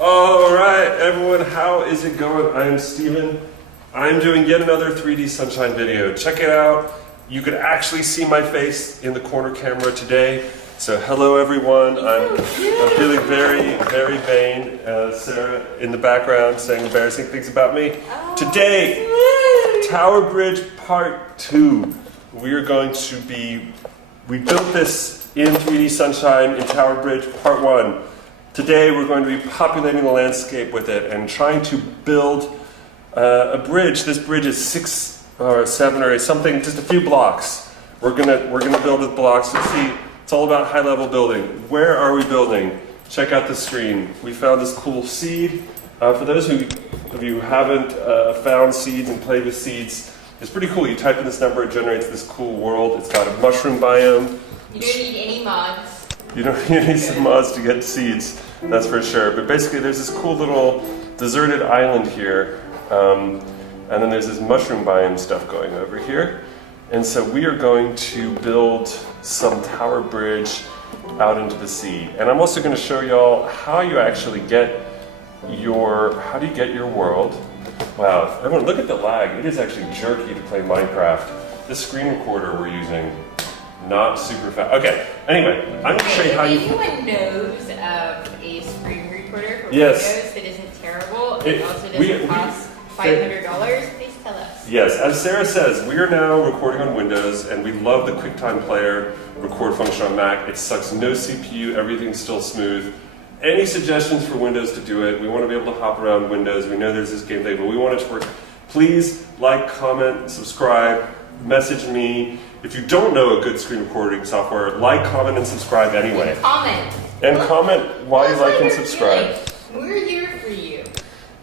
All right, everyone, how is it going? I'm Steven. I'm doing yet another 3D Sunshine video. Check it out. You could actually see my face in the corner camera today. So hello, everyone. I'm feeling very, very vain. Sarah in the background saying embarrassing things about me. Today, Tower Bridge Part 2. We built this in 3D Sunshine in Tower Bridge Part 1. Today we're going to be populating the landscape with it and trying to build a bridge. This bridge is 6 or 7 or 8, something, just a few blocks. We're gonna build with blocks. You see, it's all about high-level building. Where are we building? Check out the screen. We found this cool seed. For those of you who haven't found seeds and played with seeds, it's pretty cool. You type in this number, it generates this cool world. It's got a mushroom biome. You don't need any mods. You need some mods to get seeds, that's for sure. But basically there's this cool little deserted island here, and then there's this mushroom biome stuff going over here. And so we are going to build some tower bridge out into the sea. And I'm also going to show y'all how you actually get your world. Wow, everyone look at the lag. It is actually jerky to play Minecraft. This screen recorder we're using, not super fast. Okay, anyway, I'm going to show you how you... If anyone knows of a screen recorder for Yes. Windows that isn't terrible and also doesn't cost $500, please tell us. Yes, as Sarah says, we are now recording on Windows and we love the QuickTime Player record function on Mac. It sucks no CPU, everything's still smooth. Any suggestions for Windows to do it? We want to be able to hop around Windows. We know there's this gameplay, but we want it to work. Please like, comment, subscribe, message me. If you don't know a good screen recording software, like, comment, and subscribe anyway. And comment why you like and subscribe. We're here for you.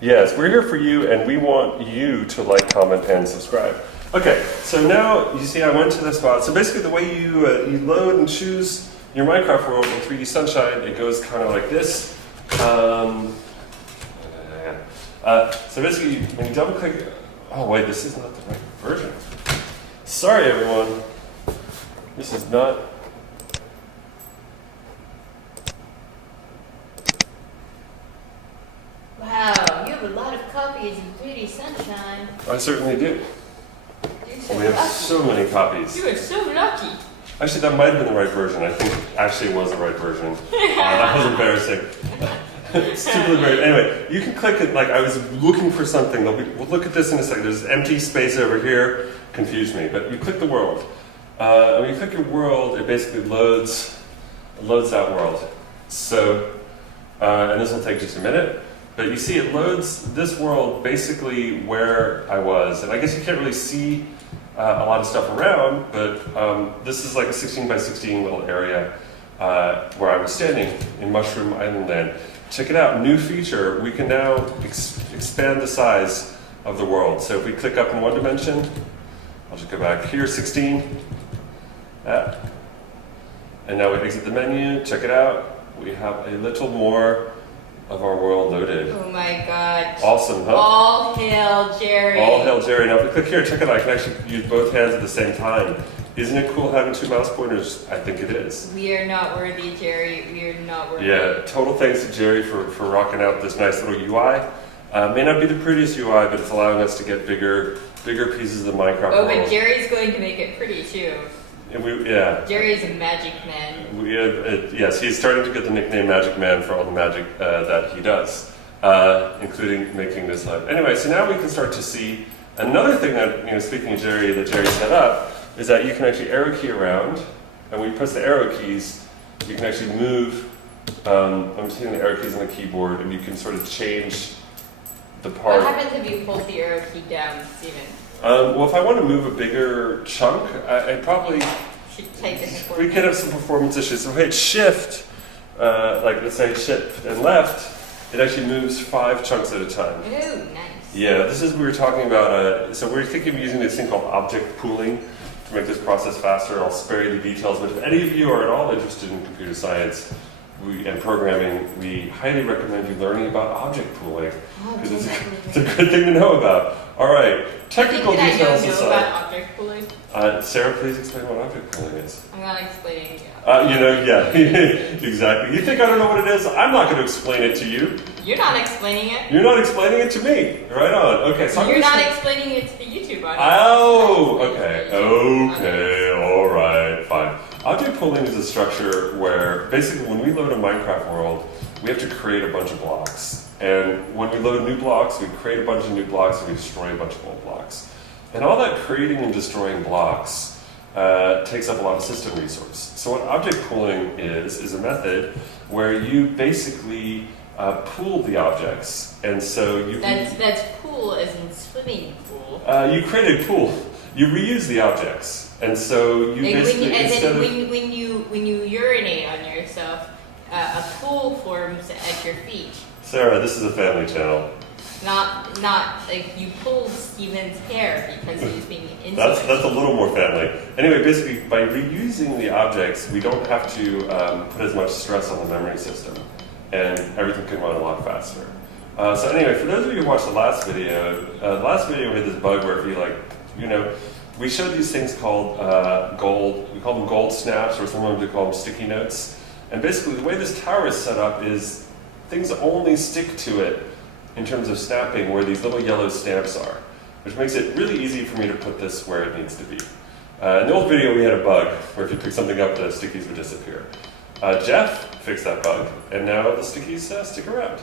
Yes, we're here for you, and we want you to like, comment, and subscribe. Okay, so now you see I went to the spot. So basically the way you load and choose your Minecraft world in 3D Sunshine, it goes kind of like this. So basically when you double click, oh wait, this is not the right version. Sorry everyone, this is not. Wow, you have a lot of copies of 3D Sunshine. I certainly do. You're so We have lucky. so many copies. You are so lucky. Actually, that might have been the right version. I think actually it was the right version. That was embarrassing. Stupidly very. Anyway, you can click it. Like I was looking for something. We'll look at this in a second. There's empty space over here. Confused me. But you click the world. When you click your world, it basically loads that world. So, and this will take just a minute. But you see, it loads this world basically where I was, and I guess you can't really see a lot of stuff around, but this is like a 16 by 16 little area where I was standing in Mushroom Island Land. Check it out, new feature. We can now expand the size of the world. So if we click up in one dimension, I'll just go back here, 16. And now we exit the menu, check it out. We have a little more of our world loaded. Oh my god. Awesome, huh? All hail Jerry. All hail Jerry. Now if we click here, check it out. I can actually use both hands at the same time. Isn't it cool having 2 mouse pointers? I think it is. We are not worthy, Jerry. We are not worthy. Yeah, total thanks to Jerry for rocking out this nice little UI. May not be the prettiest UI, but it's allowing us to get bigger pieces of the Minecraft world. But Jerry's going to make it pretty too. And yeah. Jerry's a magic man. Yes, he's starting to get the nickname Magic Man for all the magic that he does, including making this live. Anyway, so now we can start to see another thing that, speaking of Jerry, that Jerry set up, is that you can actually arrow key around, and when you press the arrow keys, you can actually move, I'm just hitting the arrow keys on the keyboard, and you can sort of change the part. What happens if you hold the arrow key down, Steven? Well, if I want to move a bigger chunk, I probably... Should take it. We could have some performance issues. So if I hit shift, like let's say shift and left, it actually moves 5 chunks at a time. Ooh, nice. Yeah, this is, we were talking about, so we're thinking of using this thing called object pooling to make this process faster. I'll spare you the details, but if any of you are at all interested in computer science, and programming, we highly recommend you learning about object pooling because it's a good thing to know about. All right, technical details I don't know aside. about object pooling. Sarah, please explain what object pooling is. I'm not explaining. Yeah, exactly. You think I don't know what it is? I'm not going to explain it to you. You're not explaining it. You're not explaining it to me. Right on. Okay, so you're not explaining it to the YouTube audience. Oh, okay. Okay, all right, fine. Object pooling is a structure where basically when we load a Minecraft world, we have to create a bunch of blocks. And when we load new blocks, we create a bunch of new blocks and we destroy a bunch of old blocks. And all that creating and destroying blocks takes up a lot of system resource. So what object pooling is a method where you basically pool the objects. And so you... That's pool as in swimming pool. You create a pool. You reuse the objects. And so you basically... When you urinate on yourself, a pool forms at your feet. Sarah, this is a family channel. Not like you pulled Steven's hair because he was being insulted. That's a little more family. Anyway, basically, by reusing the objects, we don't have to put as much stress on the memory system, and everything can run a lot faster. So anyway, for those of you who watched the last video we had this bug where if you we showed these things called gold. We call them gold snaps, or sometimes we call them sticky notes. And basically, the way this tower is set up is things only stick to it in terms of snapping where these little yellow stamps are, which makes it really easy for me to put this where it needs to be. In the old video, we had a bug where if you pick something up, the stickies would disappear. Jeff fixed that bug, and now the stickies stick around.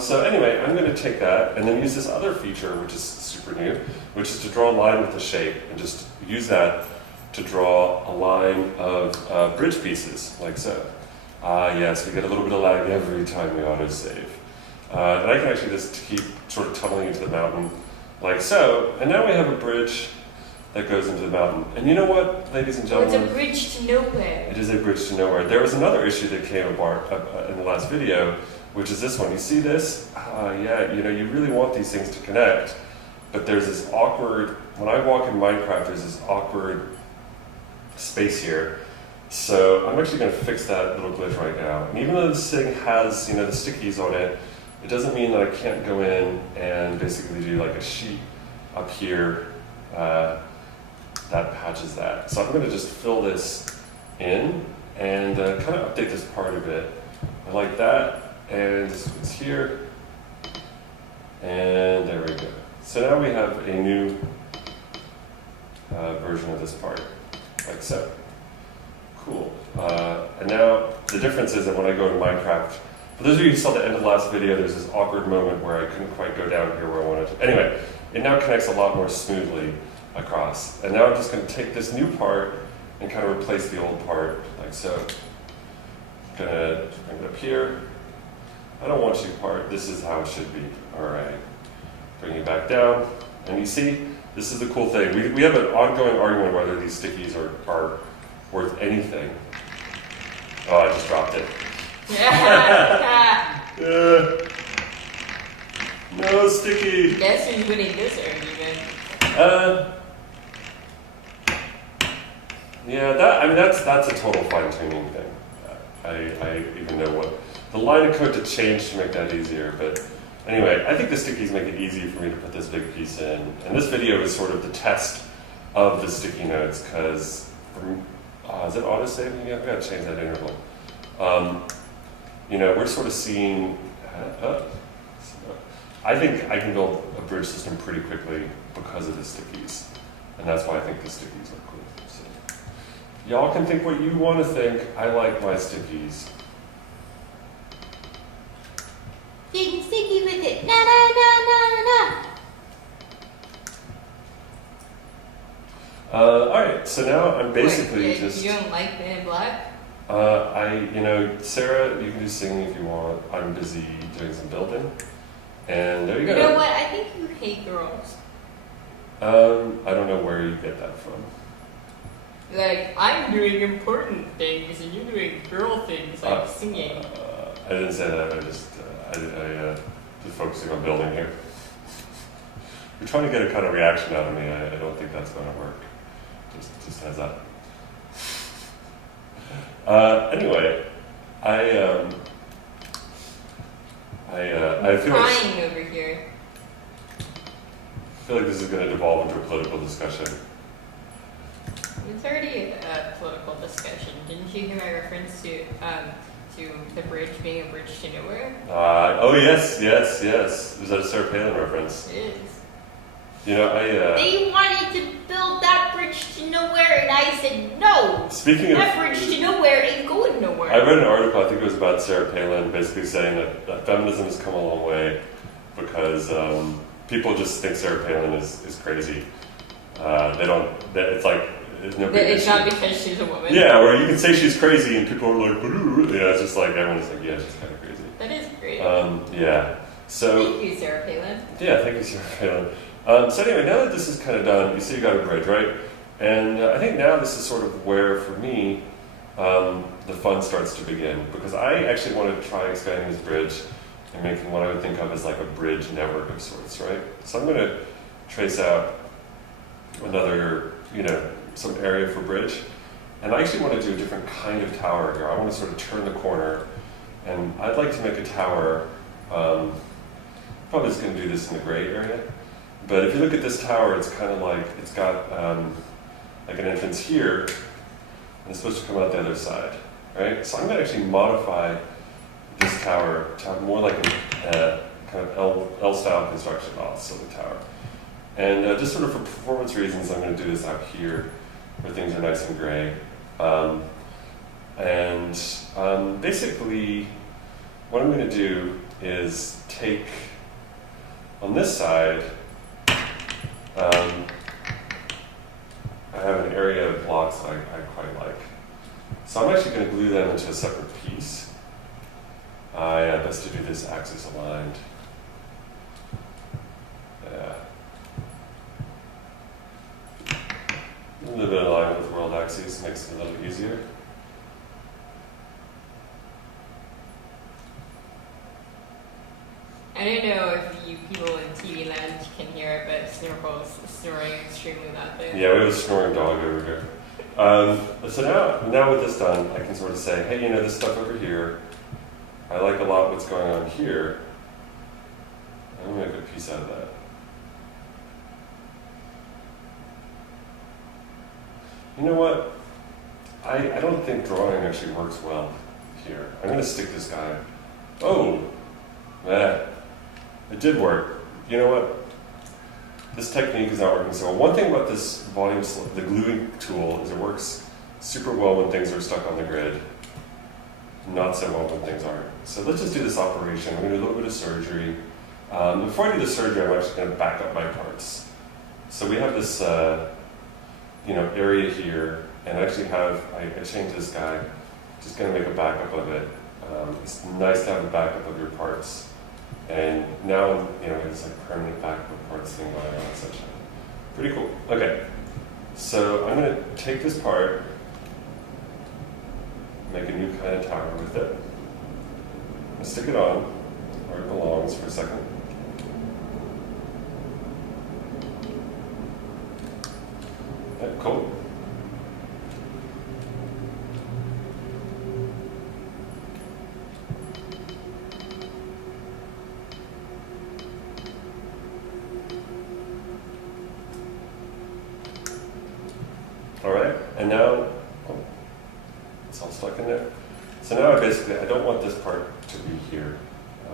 So anyway, I'm going to take that and then use this other feature, which is super new, which is to draw a line with the shape, and just use that to draw a line of bridge pieces, like so. Yes, we get a little bit of lag every time we autosave. And I can actually just keep sort of tunneling into the mountain, like so. And now we have a bridge that goes into the mountain. And you know what, ladies and gentlemen? It's a bridge to nowhere. It is a bridge to nowhere. There was another issue that came apart in the last video, which is this one. You see this? Yeah, you really want these things to connect, but there's this awkward, when I walk in Minecraft, there's this awkward space here. So I'm actually going to fix that little glitch right now. And even though this thing has, the stickies on it, it doesn't mean that I can't go in and basically do like a sheet up here that patches that. So I'm going to just fill this in and kind of update this part a bit. I like that, and this goes here, and there we go. So now we have a new version of this part, like so. Cool. And now the difference is that when I go to Minecraft, for those of you who saw the end of the last video, there's this awkward moment where I couldn't quite go down here where I wanted to. Anyway, it now connects a lot more smoothly across. And now I'm just going to take this new part and kind of replace the old part, like so. I'm going to bring it up here. I don't want you part. This is how it should be. All right. Bring it back down. And you see, this is the cool thing. We have an ongoing argument whether these stickies are worth anything. Oh, I just dropped it. No sticky. Guess who's winning this argument? Yeah, that's a total fine-tuning thing. I even know what the line of code to change to make that easier. But anyway, I think the stickies make it easy for me to put this big piece in. And this video is sort of the test of the sticky notes because is it auto-saving? Yeah, I've got to change that interval. We're sort of seeing, I think I can build a bridge system pretty quickly because of the stickies. And that's why I think the stickies are cool. So, y'all can think what you want to think. I like my stickies. Getting sticky with it. Na na na na na na. Alright, so now I'm basically Wait, just... You don't like Men in Black? Sarah, you can do singing if you want. I'm busy doing some building. And there you go. You know what? I think you hate girls. I don't know where you get that from. Like, I'm doing important things and you're doing girl things like singing. I didn't say that. I just focusing on building here. You're trying to get a kind of reaction out of me. I don't think that's going to work. Just heads up. Anyway, I feel like, crying over here. I feel like this is going to devolve into a political discussion. It's already a political discussion. Didn't you hear my reference to the bridge being a bridge to nowhere? Oh yes. Is that a Sarah Palin reference? It is. You know, They wanted to build that bridge to nowhere, and I said no. Speaking of, That bridge to nowhere ain't going nowhere. I read an article, I think it was about Sarah Palin, basically saying that feminism has come a long way because people just think Sarah Palin is crazy. They don't. It's like it's no big It's issue. not because she's a woman. Yeah, or you can say she's crazy and people are like, it's just like everyone's like, yeah, she's kind of crazy. That is great. Yeah. So. Thank you, Sarah Palin. Yeah, thank you, Sarah Palin. So anyway, now that this is kind of done, you see you got a bridge, right? And I think now this is sort of where, for me, the fun starts to begin. Because I actually want to try expanding this bridge and making what I would think of as like a bridge network of sorts, right? So I'm going to trace out another, some area for bridge. And I actually want to do a different kind of tower here. I want to sort of turn the corner. And I'd like to make a tower, probably just going to do this in the gray area. But if you look at this tower, it's kind of like, it's got like an entrance here, and it's supposed to come out the other side, right? So I'm going to actually modify this tower to have more like a kind of L-style construction also the tower. And just sort of for performance reasons, I'm going to do this out here, where things are nice and gray. Basically, what I'm going to do is take, on this side, I have an area of blocks that I quite like. So I'm actually going to glue them into a separate piece. Yeah, best to do this axis aligned. Yeah. A little bit aligned with world axes makes it a little easier. I don't know if you people in TV land can hear it, but Snorkel's snoring extremely loud there. Yeah, we have a snoring dog over here. So now with this done, I can sort of say, hey, this stuff over here, I like a lot what's going on here. I'm going to make a piece out of that. You know what? I don't think drawing actually works well here. I'm going to stick this guy. Oh, man. It did work. You know what? This technique is not working so well. One thing about this volume, the gluing tool, is it works super well when things are stuck on the grid. Not so well when things aren't. So let's just do this operation. I'm going to do a little bit of surgery. Before I do the surgery, I'm actually going to back up my parts. So we have this, area here, and I actually have, I changed this guy. Just going to make a backup of it. It's nice to have a backup of your parts. And now, it's like permanent backup of parts thing going on, essentially. Pretty cool. Okay. So I'm going to take this part, make a new kind of tower with it. I'm going to stick it on where it belongs for a second. Yeah, cool. All right, and now, it's all stuck in there. So now I don't want this part to be here.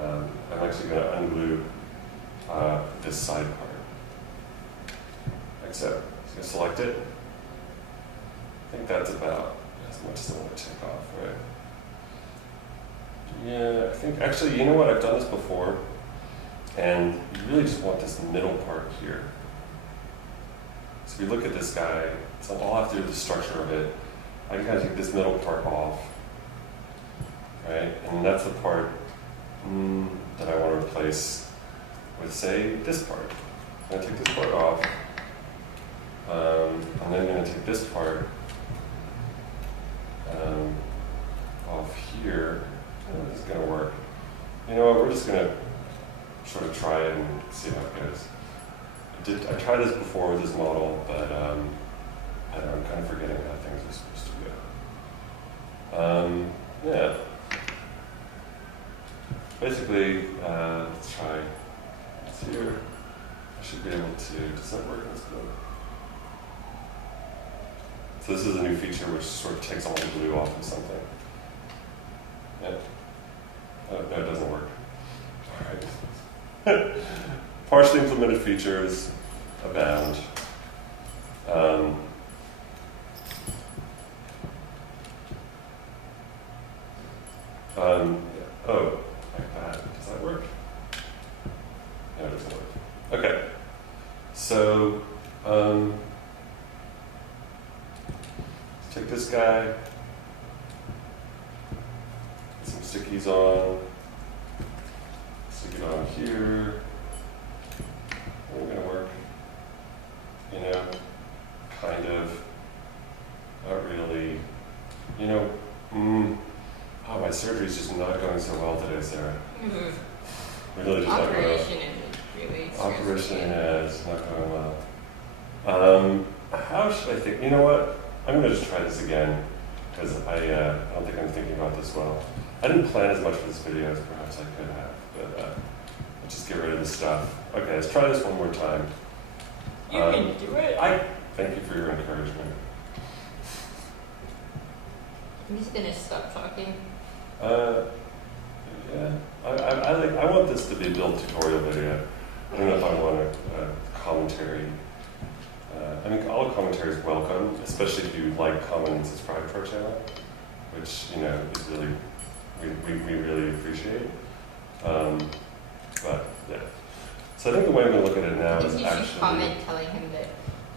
I'm actually going to unglue this side part. Except, I'm going to select it. I think that's about as much as I want to take off, right? Yeah, I think, actually, you know what, I've done this before, and you really just want this middle part here. So if you look at this guy, so I'll have to do the structure of it. I gotta take this middle part off, right? And that's the part that I want to replace with, say, this part. I'm gonna take this part off, and then I'm gonna take this part off here. And this is gonna work. You know what? We're just gonna sort of try it and see how it goes. I tried this before with this model, but I don't know, I'm kind of forgetting how things are supposed to go. Yeah, basically, let's try this here. I should be able to, does that work in this code? So this is a new feature which sort of takes all the glue off of something. Yeah. Oh, no, it doesn't work. All right. Partially implemented features abound. Oh, like that. Does that work? No, it doesn't work. Okay. So, let's take this guy, put some stickies on, stick it on here. We're gonna work, you know, kind of, not really, you know, oh, my surgery's just not going so well today, Sarah. Really just not going well. Operation isn't really Operation is not going well. How should I think? You know what? I'm going to just try this again because I don't think I'm thinking about this well. I didn't plan as much for this video as perhaps I could have, but I'll just get rid of this stuff. Okay, let's try this one more time. You can do it. I thank you for your encouragement. I'm just gonna stop talking. Yeah, I want this to be a build tutorial video. I don't know if I want a commentary. I mean, all commentary is welcome, especially if you like, comment, and subscribe to our channel, which, you know, is really, we really appreciate. But, yeah. So I think the way I'm going to look at it now is you actually... should comment telling him that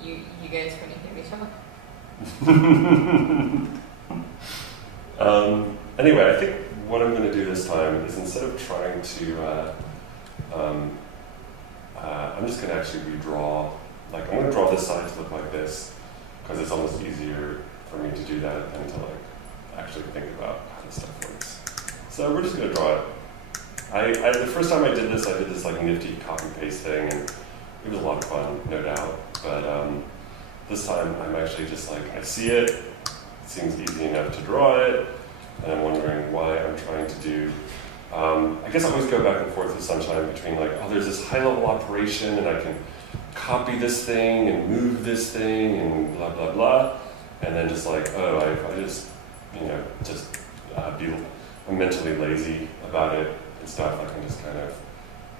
you guys want to hear me talk. Anyway, I think what I'm going to do this time is instead of trying to, I'm just going to actually redraw, like I'm going to draw this side to look like this, because it's almost easier for me to do that than to like actually think about how this stuff works. So we're just going to draw it. The first time I did this like nifty copy paste thing, and it was a lot of fun, no doubt. But this time I'm actually just like, I see it, it seems easy enough to draw it, and I'm wondering why I'm trying to do. I guess I always go back and forth with Sunshine between like, oh, there's this high-level operation, and I can copy this thing and move this thing and blah blah blah, and then just like, oh, I just, you know, just I'm mentally lazy about it and stuff. I can just kind of,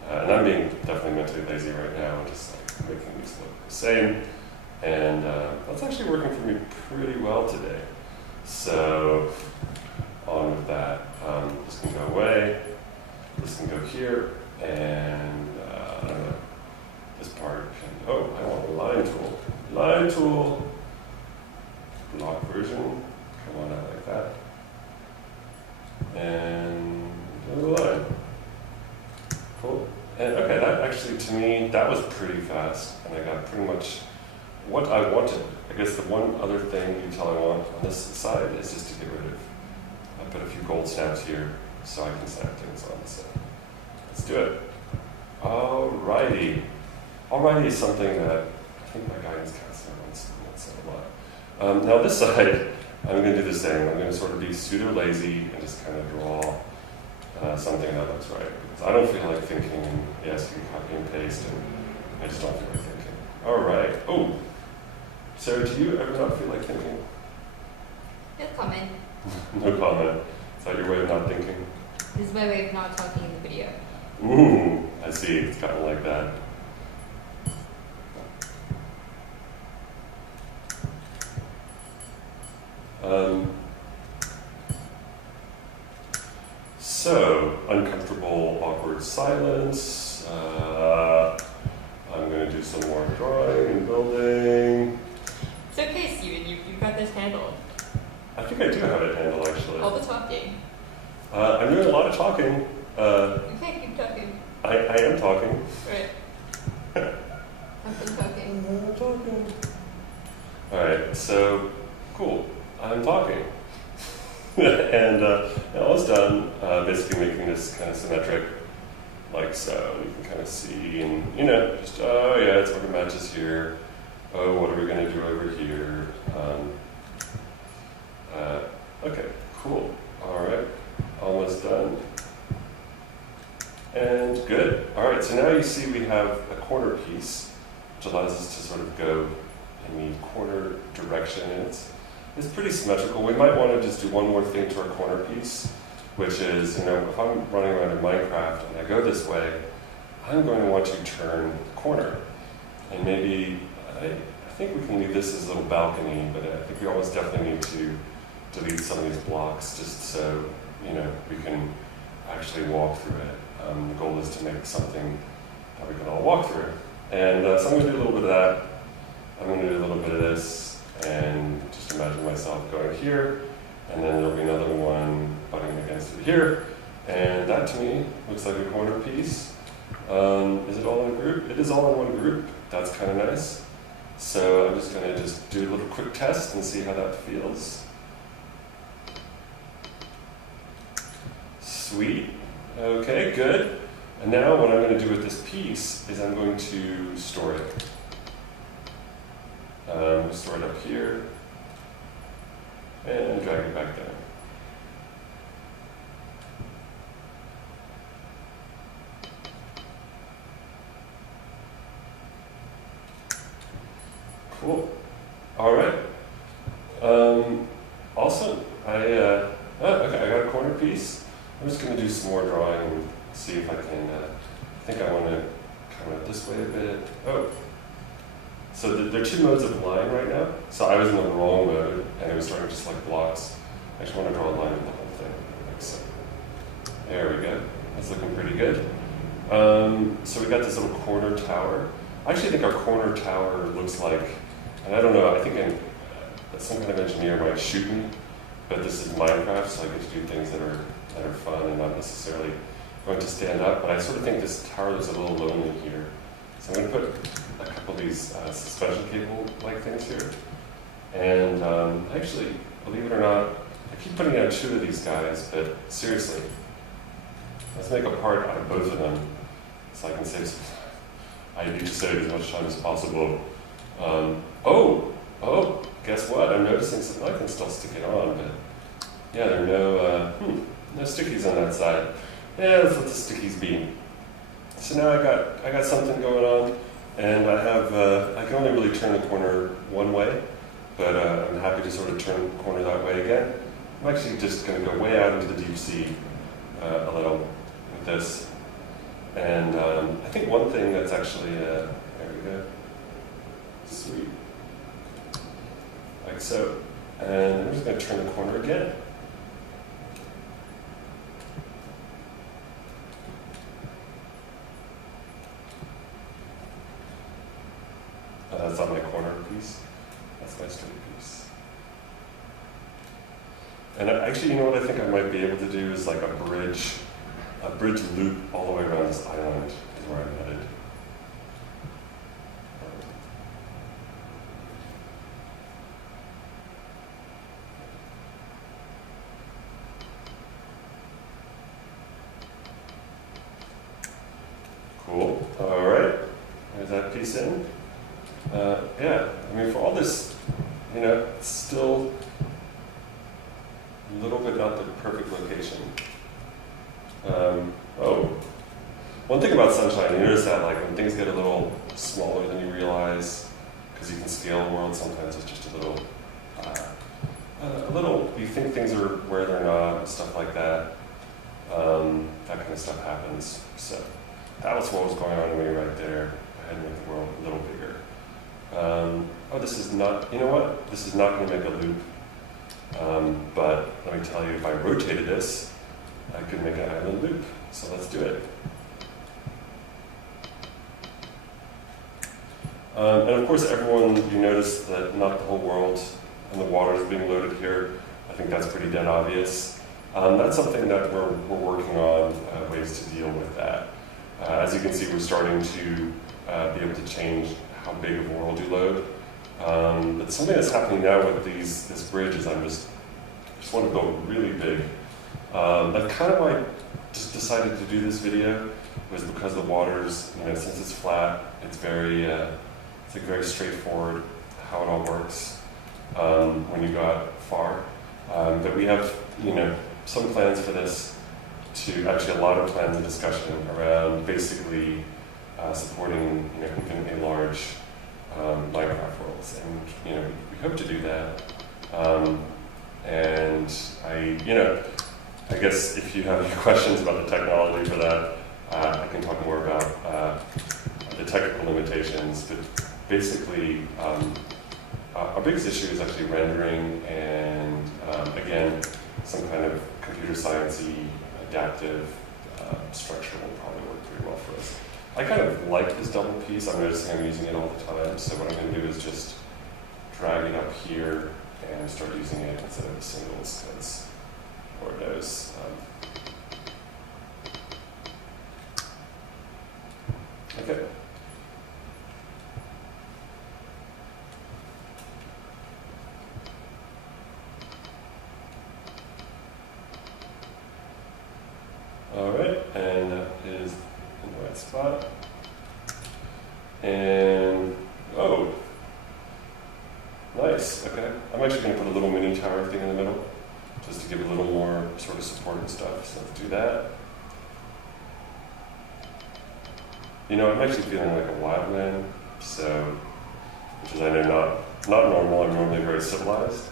and I'm being definitely mentally lazy right now, just like making these look the same, and that's actually working for me pretty well today. So on with that. This can go away. This can go here, and I don't know. This part can. Oh, I want a line tool. Line tool. Block version. Come on out like that. And the line. Cool. And okay, that actually to me that was pretty fast, and I got pretty much what I wanted. I guess the one other thing detail I want on this side is just to get rid of. I put a few gold snaps here so I can snap things on this side. Let's do it. Alrighty. Alrighty is something that I think my guidance counselor once said a lot. Now this side, I'm going to do the same. I'm going to sort of be pseudo lazy and just kind of draw something that looks right. Because I don't feel like thinking, and yes, you can copy and paste, and I just don't feel like thinking. Alright. Oh, Sarah, do you ever not feel like thinking? No comment. No comment. Is that your way of not thinking? This is my way of not talking in the video. Ooh, I see. It's kind of like that. So, uncomfortable, awkward silence. I'm going to do some more drawing and building. It's okay, Steven. You've got this handled. I think I do have it handled, actually. All the talking. I'm doing a lot of talking. Okay, keep talking. I am talking. Right. I've been talking. I'm talking. Alright, so, cool. I'm talking. And almost done, basically making this kind of symmetric, like so. You can kind of see, and, you know, just, oh yeah, it sort of matches here. Oh, what are we going to do over here? Okay, cool. Alright, almost done. And good. All right, so now you see we have a corner piece, which allows us to sort of go in the corner direction. And it's pretty symmetrical. We might want to just do one more thing to our corner piece, which is, if I'm running around in Minecraft and I go this way, I'm going to want to turn the corner. And maybe, I think we can leave this as a little balcony, but I think we almost definitely need to delete some of these blocks just so, we can actually walk through it. The goal is to make something that we can all walk through. And so I'm going to do a little bit of that. I'm going to do a little bit of this, and just imagine myself going here, and then there'll be another one butting against it here. And that to me looks like a corner piece. Is it all in a group? It is all in one group. That's kind of nice. So I'm just going to do a little quick test and see how that feels. Sweet. Okay, good. And now what I'm going to do with this piece is I'm going to store it. Store it up here and drag it back down. Cool. All right. Also, okay, I got a corner piece. I'm just going to do some more drawing and see if I can, I think I want to come up this way a bit. Oh. So there are two modes of line right now. So I was in the wrong mode, and it was drawing just like blocks. I just want to draw a line with the whole thing, like so. There we go. That's looking pretty good. So we got this little corner tower. I actually think our corner tower looks like, and I don't know, I think some kind of engineer might shoot me, but this is Minecraft, so I get to do things that are fun and not necessarily going to stand up. But I sort of think this tower is a little lonely here. So I'm going to put a couple of these suspension cable-like things here. And actually, believe it or not, I keep putting out two of these guys, but seriously, let's make a part out of both of them so I can save some time. I need to save as much time as possible. Guess what? I'm noticing something. I can still stick it on, but yeah, there are no stickies on that side. Yeah, let's let the stickies be. So now I got something going on, and I have I can only really turn the corner one way, but I'm happy to sort of turn the corner that way again. I'm actually just going to go way out into the deep sea a little with this. And I think one thing that's actually, there we go, sweet, like so. And I'm just going to turn the corner again. That's not my corner piece, that's my straight piece. And actually, you know what I think I might be able to do is like a bridge loop all the way around this island is where I'm headed. Cool. All right. There's that piece in. Yeah, I mean, for all this, it's still a little bit not the perfect location. One thing about Sunshine, you notice that like when things get a little smaller than you realize, because you can scale the world, sometimes it's just a little, you think things are where they're not, stuff like that. That kind of stuff happens. So that was what was going on to me right there. I had to make the world a little bigger. This is not, you know what? This is not going to make a loop. But let me tell you, if I rotated this, I could make an island loop. So let's do it. And of course, everyone, you notice that not the whole world and the water is being loaded here. I think that's pretty dead obvious. That's something that we're working on ways to deal with that. As you can see, we're starting to be able to change how big of a world you load. But something that's happening now with this bridge is I just want to build really big. That's kind of why I just decided to do this video, was because the water's, since it's flat, it's very straightforward how it all works when you go out far. But we have, some plans for this. to actually a lot of plans and discussion around basically supporting infinitely large Minecraft worlds, and we hope to do that. And I guess if you have any questions about the technology for that, I can talk more about the technical limitations. But basically, our biggest issue is actually rendering, and again, some kind of computer sciencey, adaptive structure will probably work pretty well for us. I kind of like this double piece. I'm noticing I'm using it all the time. So what I'm going to do is just drag it up here and start using it instead of the singles, because Lord knows. Okay. All right, and that is in the right spot. And, oh, nice, okay. I'm actually going to put a little mini tower thing in the middle, just to give a little more sort of support and stuff, so let's do that. I'm actually feeling like a wildland, so, which is I know not normal. I'm normally very civilized,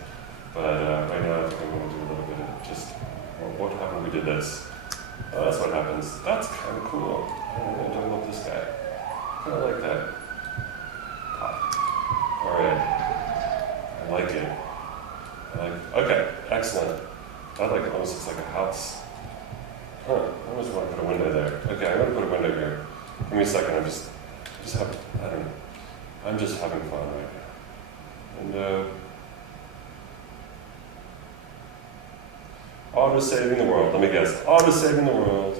but right now I think I'm going to do a little bit of just, what happened if we did this? Oh, that's what happens. That's kind of cool. I don't know what I'm talking about this guy. Kind of like that. Pop. All right. I like it. Okay, excellent. That almost looks like a house. Huh, I almost want to put a window there. Okay, I'm going to put a window here. Give me a second, I don't know. I'm just having fun right now. And, auto-saving the world, let me guess. Auto-saving the world.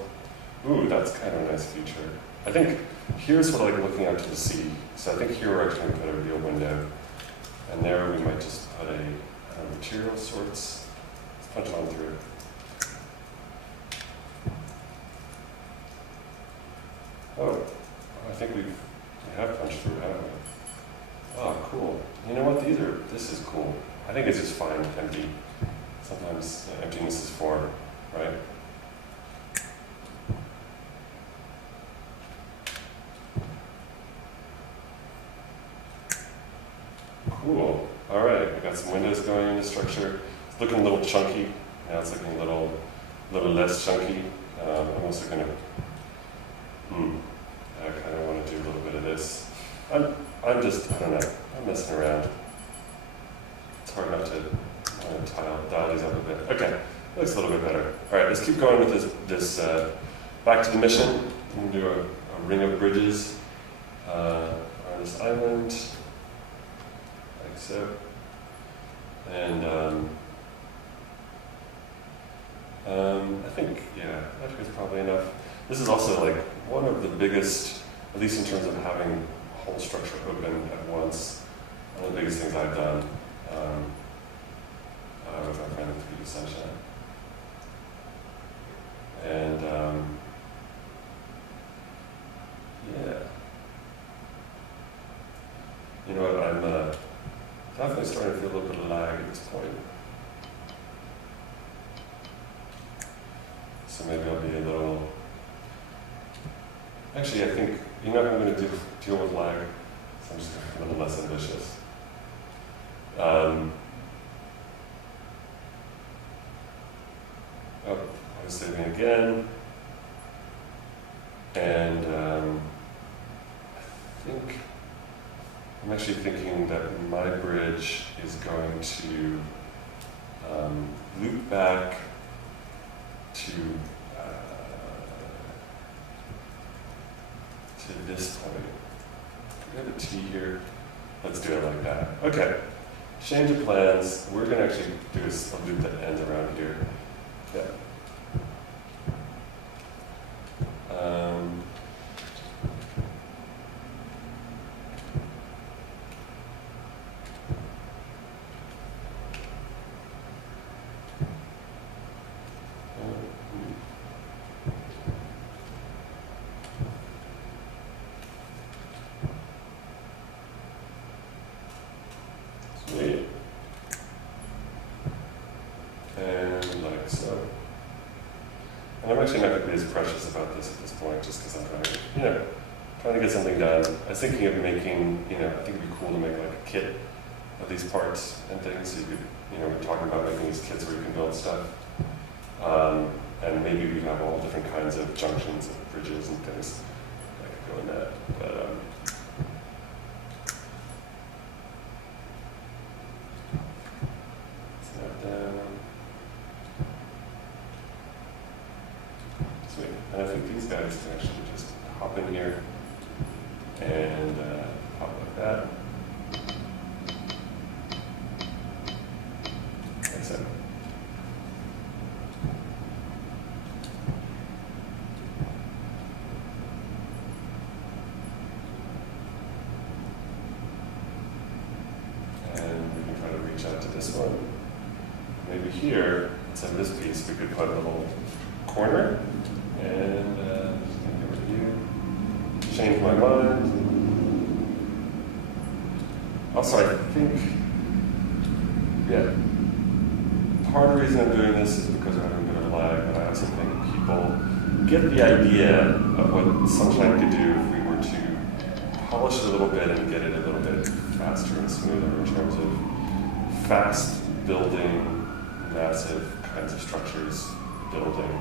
Ooh, that's kind of a nice feature. I think here's what I like looking out to the sea. So I think here we're actually going to put a real window. And there we might just put a material sorts. Let's punch on through. Oh, I think we have punched through, haven't we? Oh, cool. You know what? This is cool. I think it's just fine, empty. Sometimes emptiness is form, right? Cool. All right, we got some windows going in the structure. It's looking a little chunky. Now it's looking a little less chunky. I'm also going to. I kind of want to do a little bit of this. I don't know. I'm messing around. It's hard not to dial these up a bit. Okay, looks a little bit better. All right, let's keep going with this back to the mission. I'm going to do a ring of bridges on this island, like so. And I think, that is probably enough. This is also like one of the biggest, at least in terms of having a whole structure open at once, one of the biggest things I've done with our friend 3dSunshine. And you know what, I'm definitely starting to feel a little bit of lag at this point. So maybe I'll be a little. Actually, I think, I'm going to deal with lag, so I'm just going to be a little less ambitious. I was saving again. And I'm actually thinking that my bridge is going to loop back to this point. We have a T here. Let's do it like that. Okay. Change of plans. We're going to actually do a loop that ends around here. Yeah. Sweet. And like as precious about this at this point, just because I'm trying to get something done. I was thinking of making, I think it'd be cool to make like a kit of these parts and things. So you could, we're talking about making these kits where you can build stuff. And maybe we can have all different kinds of junctions and bridges and things that could go in that. But, snap down. Sweet. And I think these guys can actually just hop in here and pop like that. Like so. And we can try to reach out to this one. Maybe here, instead of this piece, we could put a little corner. And just gonna get rid of you. Change my mind. Also, I think, part of the reason I'm doing this is because I'm having a bit of lag, but I also think people get the idea of what Sunshine could do if we were to polish it a little bit and get it a little bit faster and smoother in terms of fast building, massive kinds of structures building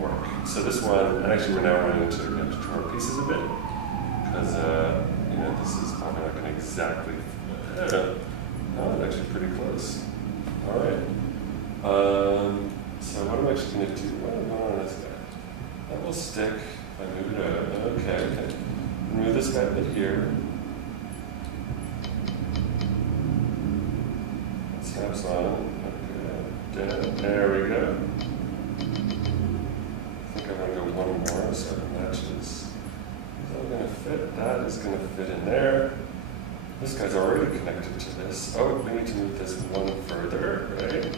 work. So this one, and actually we're now running into two more pieces of it, because this is probably not going to exactly, no, it's actually pretty close. All right. So what am I actually going to do? What am I going on this guy? That will stick if I move it over. Okay. Move this guy a bit here. It snaps on. Okay. There we go. I think I'm going to go one more so it matches. Is that going to fit? That is going to fit in there. This guy's already connected to this. Oh, we need to move this one further, right?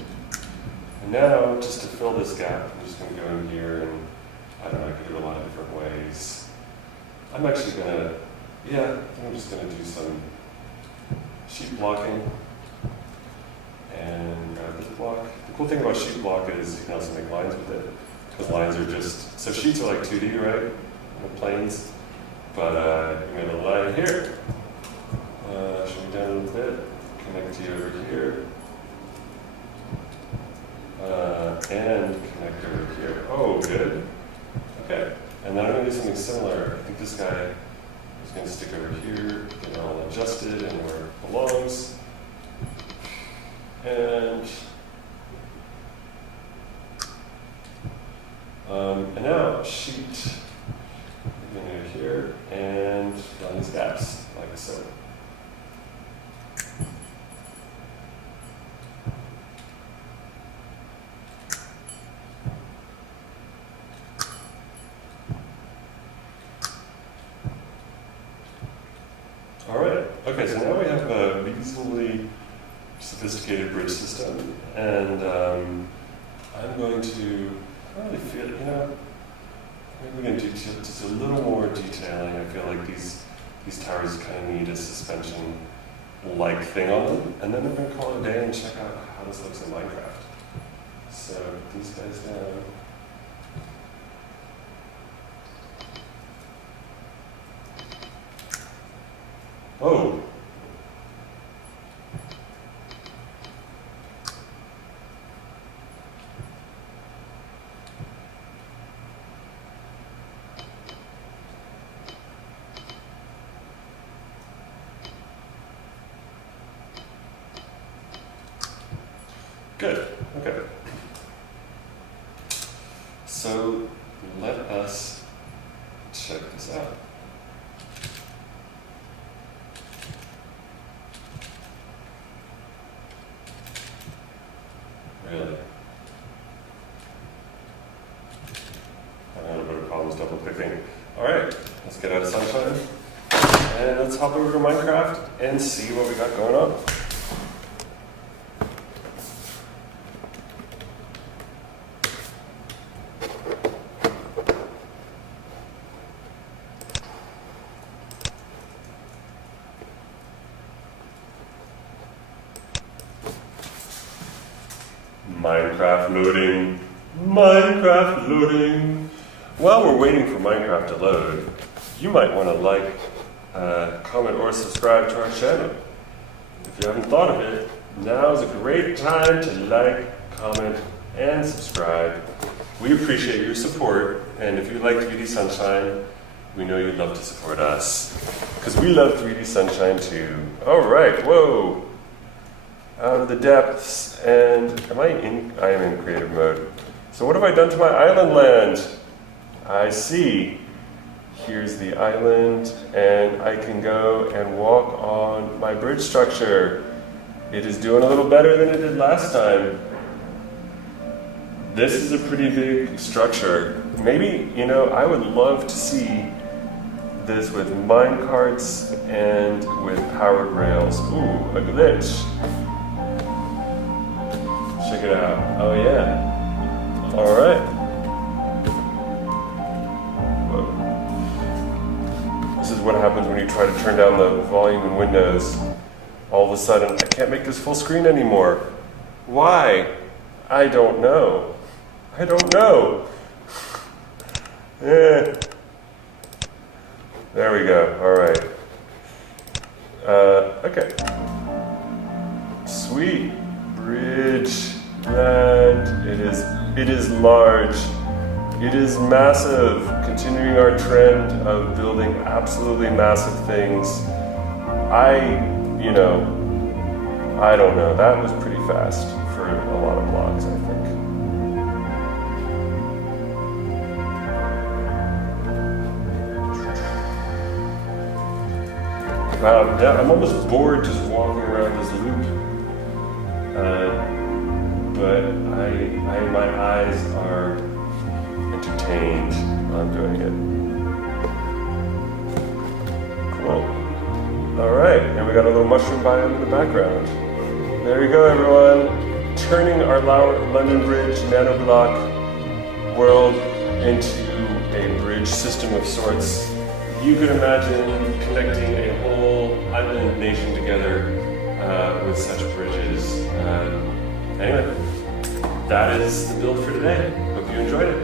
And now, just to fill this gap, I'm just going to go in here and, I don't know, I could do it a lot of different ways. I'm actually going to, I'm just going to do some sheet blocking and grab this block. The cool thing about sheet block is you can also make lines with it, because lines are just, so sheets are like 2D, right? Planes. But you have a line here. Should we down a little bit? Connect to you over here. And connect over here. Oh, good. Okay. And then I'm going to do something similar. I think this guy is going to stick over here, get it all adjusted and where it belongs. And now sheet. We're going to go here and fill in these gaps, like so. All right. Okay, so now we have a reasonably sophisticated bridge system, and I'm going to probably feel, maybe we're going to do just a little more detailing. I feel like these towers kind of need a suspension-like thing on them, and then we're going to call it a day and check out how this looks in Minecraft. So put these guys down. Oh. Good. Okay. So let us check this out. Really? I'm having a bit of problems double clicking. All right, let's get out of Sunshine and let's hop over to Minecraft and see what we got going on. Minecraft loading. Minecraft loading. While we're waiting for Minecraft to load, you might want to like, comment, or subscribe to our channel. If you haven't thought of it, now is a great time to like, comment, and subscribe. We appreciate your support, and if you like 3D Sunshine, we know you'd love to support us, because we love 3D Sunshine too. All right, whoa. Out of the depths, and I am in creative mode. So what have I done to my island land? I see. Here's the island, and I can go and walk on my bridge structure. It is doing a little better than it did last time. This is a pretty big structure. Maybe, I would love to see this with mine carts and with powered rails. Ooh, a glitch. Check it out. Oh yeah. All right. Whoa. This is what happens when you try to turn down the volume in Windows. All of a sudden, I can't make this full screen anymore. Why? I don't know. I don't know. There we go. All right. Okay. Sweet bridge land. It is large. It is massive. Continuing our trend of building absolutely massive things. I don't know. That was pretty fast for a lot of blocks, I think. Yeah, I'm almost bored just walking around this loop. But my eyes are entertained while I'm doing it. Cool. All right, and we got a little mushroom biome in the background. There you go, everyone. Turning our London Bridge nanoblock world into a bridge system of sorts. You could imagine connecting a whole island nation together with such bridges. Anyway, that is the build for today. Hope you enjoyed it.